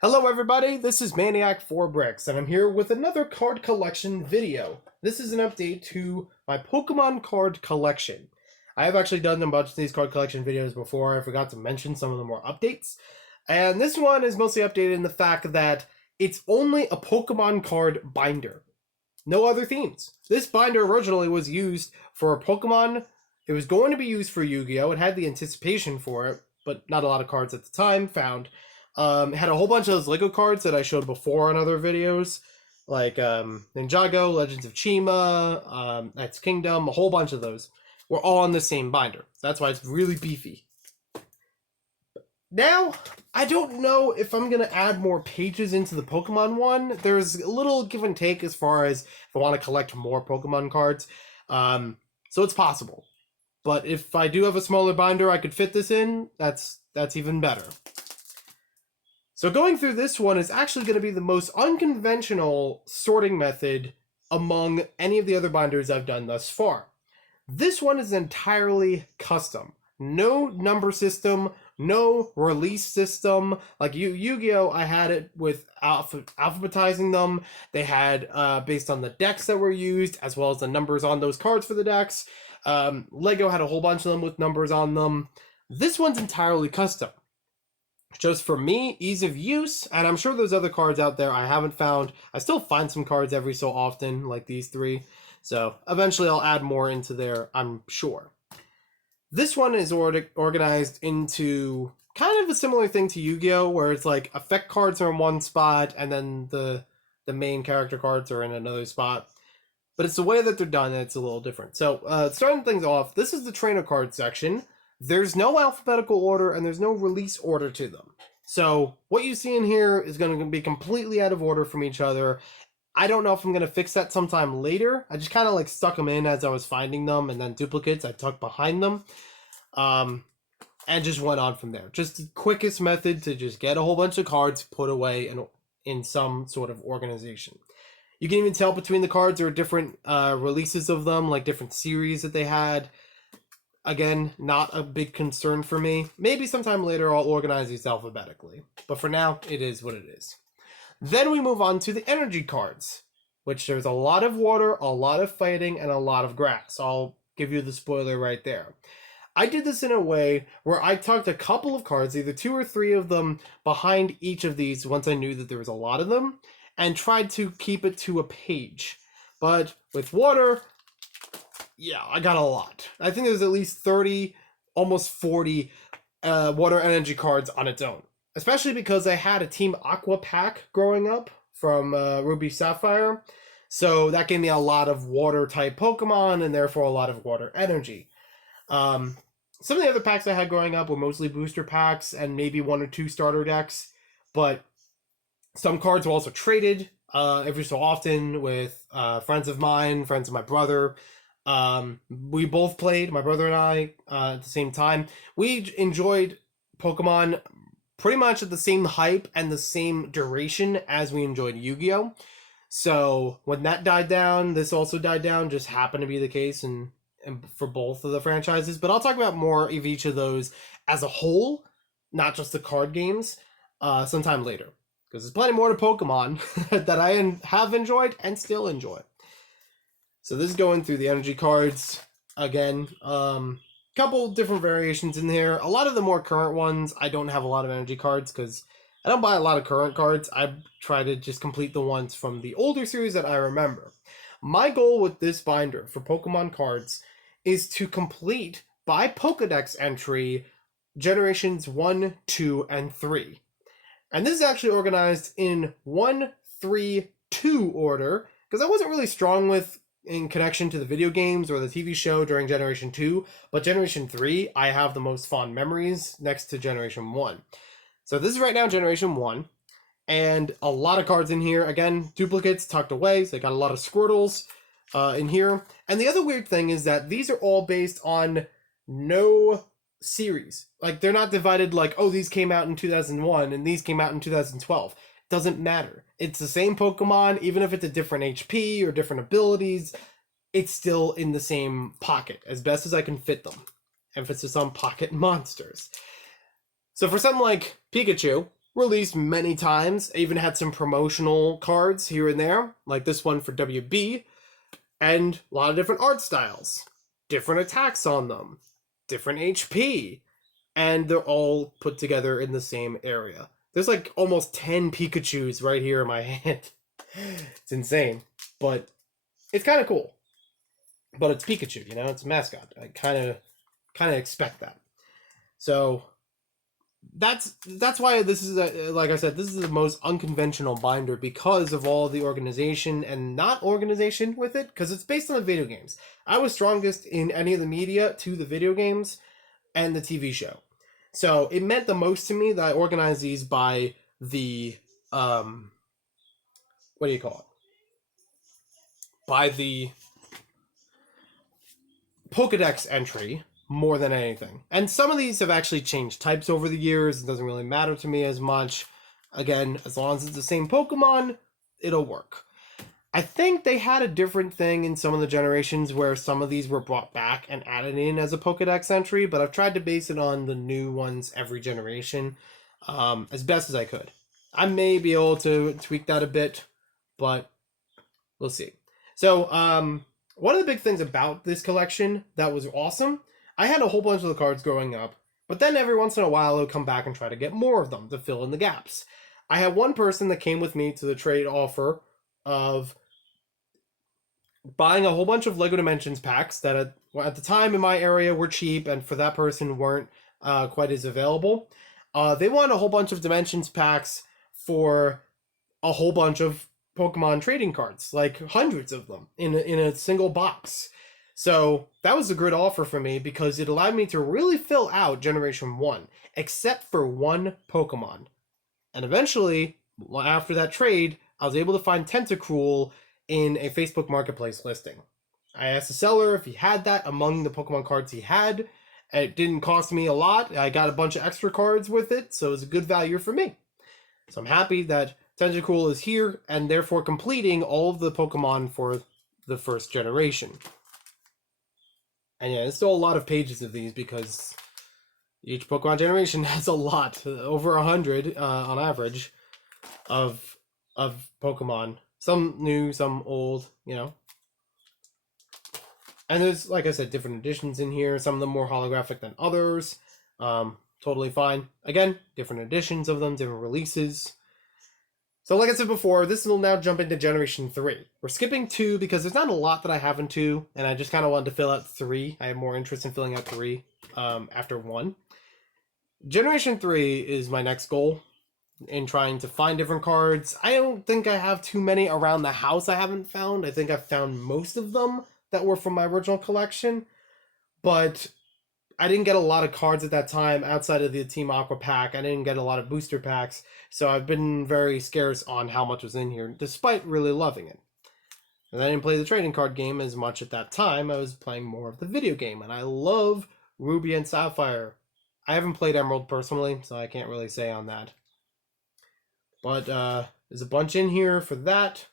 Hello everybody, this is Maniac4Bricks, and I'm here with another card collection video. This is an update to my Pokemon card collection. I have actually done a bunch of these card collection videos before. I forgot to mention some of them were updates. And this one is mostly updated in the fact that it's only a Pokemon card binder. No other themes. This binder originally was used for Pokemon. It was going to be used for Yu-Gi-Oh! It had the anticipation for it, but not a lot of cards at the time found. It had a whole bunch of those Lego cards that I showed before on other videos, like Ninjago, Legends of Chima, Knight's Kingdom, a whole bunch of those were all on the same binder. That's why it's really beefy. Now, I don't know if I'm going to add more pages into the Pokemon one. There's a little give and take as far as if I want to collect more Pokemon cards. So it's possible. But if I do have a smaller binder I could fit this in, that's even better. So going through this one is actually going to be the most unconventional sorting method among any of the other binders I've done thus far. This one is entirely custom. No number system, no release system. Like Yu-Gi-Oh! I had it with alphabetizing them. They had based on the decks that were used, as well as the numbers on those cards for the decks. Lego had a whole bunch of them with numbers on them. This one's entirely custom. Just for me, ease of use, and I'm sure there's other cards out there I haven't found. I still find some cards every so often, like these three. So eventually I'll add more into there, I'm sure. This one is organized into kind of a similar thing to Yu-Gi-Oh! Where it's like effect cards are in one spot, and then the main character cards are in another spot. But it's the way that they're done that's a little different. So starting things off, this is the trainer card section. There's no alphabetical order and there's no release order to them. So what you see in here is going to be completely out of order from each other. I don't know if I'm going to fix that sometime later. I just kind of like stuck them in as I was finding them, and then duplicates I tucked behind them. And just went on from there. Just the quickest method to just get a whole bunch of cards put away in some sort of organization. You can even tell between the cards there are different releases of them, like different series that they had. Again, not a big concern for me. Maybe sometime later I'll organize these alphabetically. But for now, it is what it is. Then we move on to the energy cards, which there's a lot of water, a lot of fighting, and a lot of grass. I'll give you the spoiler right there. I did this in a way where I tucked a couple of cards, either 2 or 3 of them, behind each of these once I knew that there was a lot of them, and tried to keep it to a page. But with water, yeah, I got a lot. I think there's at least 30, almost 40 water energy cards on its own. Especially because I had a Team Aqua pack growing up from Ruby Sapphire. So that gave me a lot of water type Pokemon and therefore a lot of water energy. Some of the other packs I had growing up were mostly booster packs and maybe 1 or 2 starter decks. But some cards were also traded every so often with friends of mine, friends of my brother. We both played, my brother and I, at the same time. We enjoyed Pokemon pretty much at the same hype and the same duration as we enjoyed Yu-Gi-Oh! So when that died down, this also died down, just happened to be the case and for both of the franchises. But I'll talk about more of each of those as a whole, not just the card games, sometime later. Because there's plenty more to Pokemon that I have enjoyed and still enjoy. So this is going through the energy cards again. Couple different variations in here. A lot of the more current ones, I don't have a lot of energy cards because I don't buy a lot of current cards. I try to just complete the ones from the older series that I remember. My goal with this binder for Pokemon cards is to complete, by Pokedex entry, generations 1, 2, and 3. And this is actually organized in 1, 3, 2 order because I wasn't really strong with in connection to the video games or the TV show during Generation 2, but Generation 3, I have the most fond memories next to Generation 1. So this is right now Generation 1, and a lot of cards in here. Again, duplicates tucked away, so they got a lot of Squirtles in here. And the other weird thing is that these are all based on no series. Like, they're not divided like, oh, these came out in 2001 and these came out in 2012. Doesn't matter. It's the same Pokemon, even if it's a different HP or different abilities, it's still in the same pocket, as best as I can fit them. Emphasis on pocket monsters. So for something like Pikachu, released many times. I even had some promotional cards here and there, like this one for WB, and a lot of different art styles, different attacks on them, different HP, and they're all put together in the same area. There's like almost 10 Pikachus right here in my hand. It's insane, but it's kind of cool. But it's Pikachu, you know, it's a mascot. I kind of expect that. So that's why this is like I said, this is the most unconventional binder because of all the organization and not organization with it, because it's based on the video games. I was strongest in any of the media to the video games and the TV show. So it meant the most to me that I organized these by the what do you call it? By the Pokedex entry more than anything. And some of these have actually changed types over the years. It doesn't really matter to me as much. Again, as long as it's the same Pokemon, it'll work. I think they had a different thing in some of the generations where some of these were brought back and added in as a Pokedex entry, but I've tried to base it on the new ones every generation as best as I could. I may be able to tweak that a bit, but we'll see. So, one of the big things about this collection that was awesome, I had a whole bunch of the cards growing up, but then every once in a while I would come back and try to get more of them to fill in the gaps. I had one person that came with me to the trade offer of buying a whole bunch of LEGO Dimensions packs that at the time in my area were cheap and for that person weren't quite as available. They wanted a whole bunch of Dimensions packs for a whole bunch of Pokemon trading cards, like hundreds of them in a single box. So that was a good offer for me because it allowed me to really fill out Generation 1, except for one Pokemon. And eventually, after that trade, I was able to find Tentacruel in a Facebook Marketplace listing. I asked the seller if he had that among the Pokemon cards he had. It didn't cost me a lot. I got a bunch of extra cards with it, so it was a good value for me. So I'm happy that Tentacruel is here and therefore completing all of the Pokemon for the first generation. And yeah, there's still a lot of pages of these because each Pokemon generation has a lot, over 100 on average, of Pokemon. Some new, some old, you know. And there's, like I said, different editions in here. Some of them more holographic than others. Totally fine. Again, different editions of them, different releases. So like I said before, this will now jump into Generation 3. We're skipping 2 because there's not a lot that I have in 2, and I just kind of wanted to fill out 3. I have more interest in filling out 3 after 1. Generation 3 is my next goal in trying to find different cards. I don't think I have too many around the house I haven't found. I think I've found most of them that were from my original collection, but I didn't get a lot of cards at that time outside of the Team Aqua pack. I didn't get a lot of booster packs, so I've been very scarce on how much was in here, despite really loving it. And I didn't play the trading card game as much at that time. I was playing more of the video game, and I love Ruby and Sapphire. I haven't played Emerald personally, so I can't really say on that. But there's a bunch in here for that.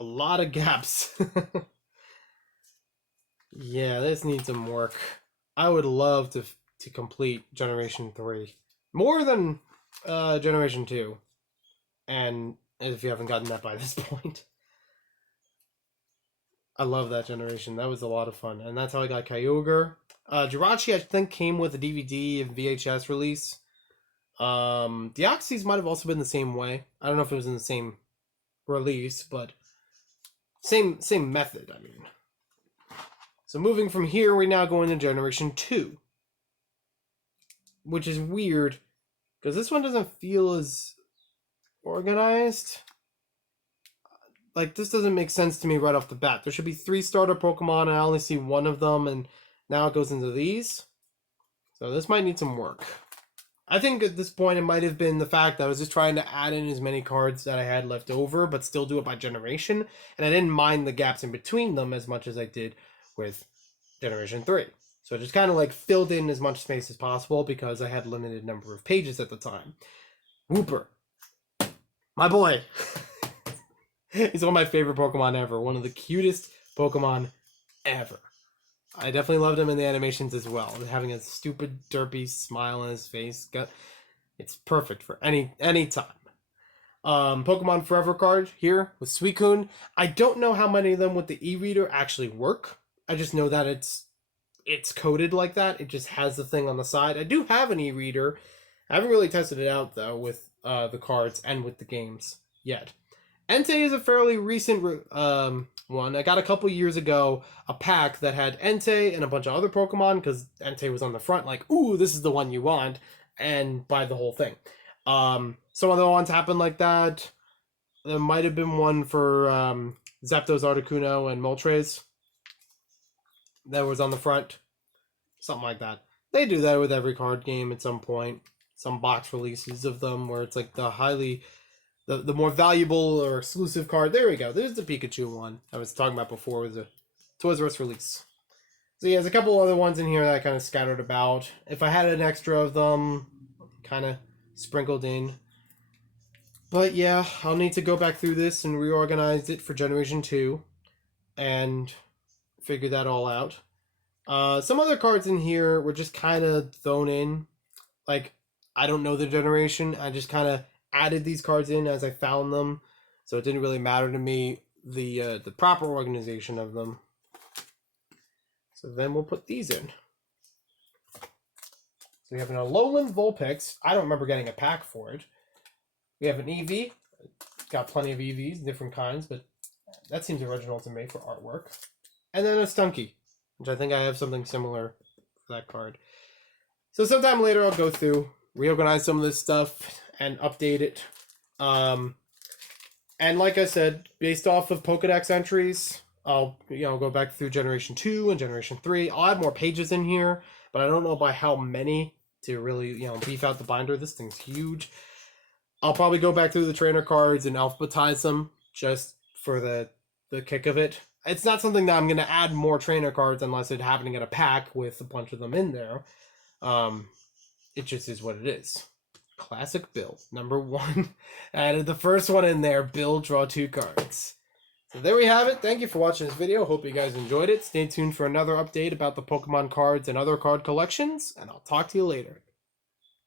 A lot of gaps. Yeah, this needs some work. I would love to complete Generation 3. More than Generation 2. And if you haven't gotten that by this point. I love that generation. That was a lot of fun. And that's how I got Kyogre. Jirachi, I think, came with a DVD and VHS release. Deoxys might have also been the same way. I don't know if it was in the same release, but same method, I mean. So moving from here, we now go into Generation 2. Which is weird, because this one doesn't feel as organized. Like, this doesn't make sense to me right off the bat. There should be 3 starter Pokemon, and I only see 1 of them, and now it goes into these. So this might need some work. I think at this point it might have been the fact that I was just trying to add in as many cards that I had left over, but still do it by generation, and I didn't mind the gaps in between them as much as I did with Generation 3. So I just kind of like filled in as much space as possible because I had a limited number of pages at the time. Wooper. My boy. He's one of my favorite Pokemon ever. One of the cutest Pokemon ever. I definitely loved him in the animations as well. Having a stupid, derpy smile on his face. It's perfect for any time. Pokemon Forever card here with Suicune. I don't know how many of them with the e-reader actually work. I just know that it's coded like that. It just has the thing on the side. I do have an e-reader. I haven't really tested it out though with the cards and with the games yet. Entei is a fairly recent one. I got a couple years ago a pack that had Entei and a bunch of other Pokemon because Entei was on the front, like, ooh, this is the one you want, and buy the whole thing. Some other ones happened like that. There might have been one for Zapdos, Articuno, and Moltres that was on the front. Something like that. They do that with every card game at some point. Some box releases of them where it's like the more valuable or exclusive card. There we go. There's the Pikachu one I was talking about before with the Toys R Us release. So yeah, there's a couple other ones in here that I kind of scattered about. If I had an extra of them, kind of sprinkled in. But yeah, I'll need to go back through this and reorganize it for Generation 2 and figure that all out. Some other cards in here were just kind of thrown in. Like, I don't know the generation. I just kind of added these cards in as I found them. So it didn't really matter to me the proper organization of them. So then we'll put these in. So we have an Alolan Vulpix. I don't remember getting a pack for it. We have an Eevee. Got plenty of EVs, different kinds, but that seems original to me for artwork. And then a Stunky, which I think I have something similar for that card. So sometime later I'll go through, reorganize some of this stuff, and update it. And like I said, based off of Pokedex entries, I'll go back through Generation 2 and Generation 3. I'll add more pages in here, but I don't know by how many to really beef out the binder. This thing's huge. I'll probably go back through the trainer cards and alphabetize them just for the kick of it. It's not something that I'm going to add more trainer cards unless it's happening in a pack with a bunch of them in there. It just is what it is. Classic Bill, number 1. Added the first one in there. Bill, draw 2 cards. So there we have it. Thank you for watching this video. Hope you guys enjoyed it. Stay tuned for another update about the Pokemon cards and other card collections, and I'll talk to you later.